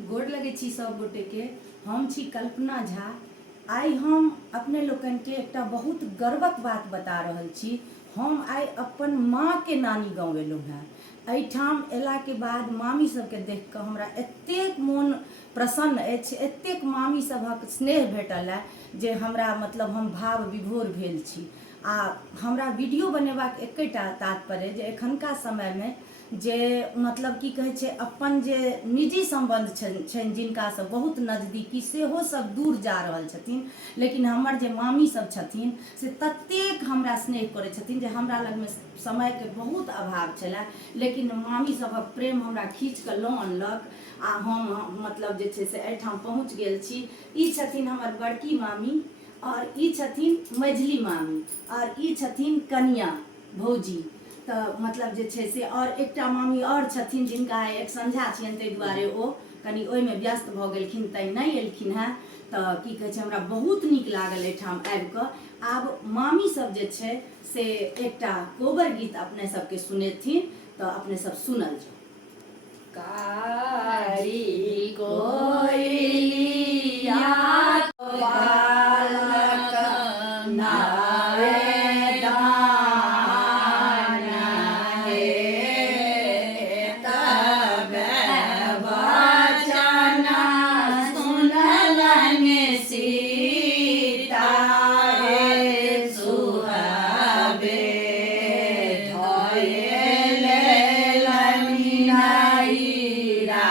गोड़ लगे छी सब गोटे के। हम छी कल्पना झा। आई हम अपने लोकन के एक बहुत गर्वक बात बता रहल छी। हम आई अपन माँ के नानी गाँव एलहुँ हैं। एहिठाम एला के बाद मामी सबके देख कऽ हमरा एतेक मोन प्रसन्न अछि, एतेक मामी सभक स्नेह भेटल है जे हमरा मतलब हम भाव विभोर भेल छी। आ हमरा वीडियो बनेबाक एकटा तात्पर्य जे एखनका समय में जे मतलब की कहै छै अपन जे निजी संबंध छनि जिनकासँ बहुत नजदीकी सेहो सब दूर जा रहल छथिन, लेकिन हमर जे मामी सब छथिन से ततेक हमरा स्नेह करै छथिन जे हमरा लगमे समयके बहुत अभाव छलै, लेकिन मामी सभक प्रेम हमरा खींच कऽ लऽ अनलक आ हम मतलब जे छै से एहिठाम पहुँच गेल छी। ई छथिन हमर बड़की मामी और ई छथिन मझली मामी और ई छथिन कनिया भौजी। तो मतलब जे छै से और एकटा मामी और छथिन जिनका एक संझा छियनि, ताहि दुआरे ओ कनि ओहिमे व्यस्त भऽ गेलखिन तैं नहीं एलखिन हैं। तऽ की कहै छै हमरा बहुत नीक लागल एहिठाम आबि कऽ। आब मामी सब जे छै से एकटा कोबर गीत अपने सबके सुनेथिन, तऽ अपने सब सुनल जाउ। कारी कोयलिया बालक नावे दान हे, तब वचन सुनलन सीता रे सुहावे, धोए लेलनि नैरा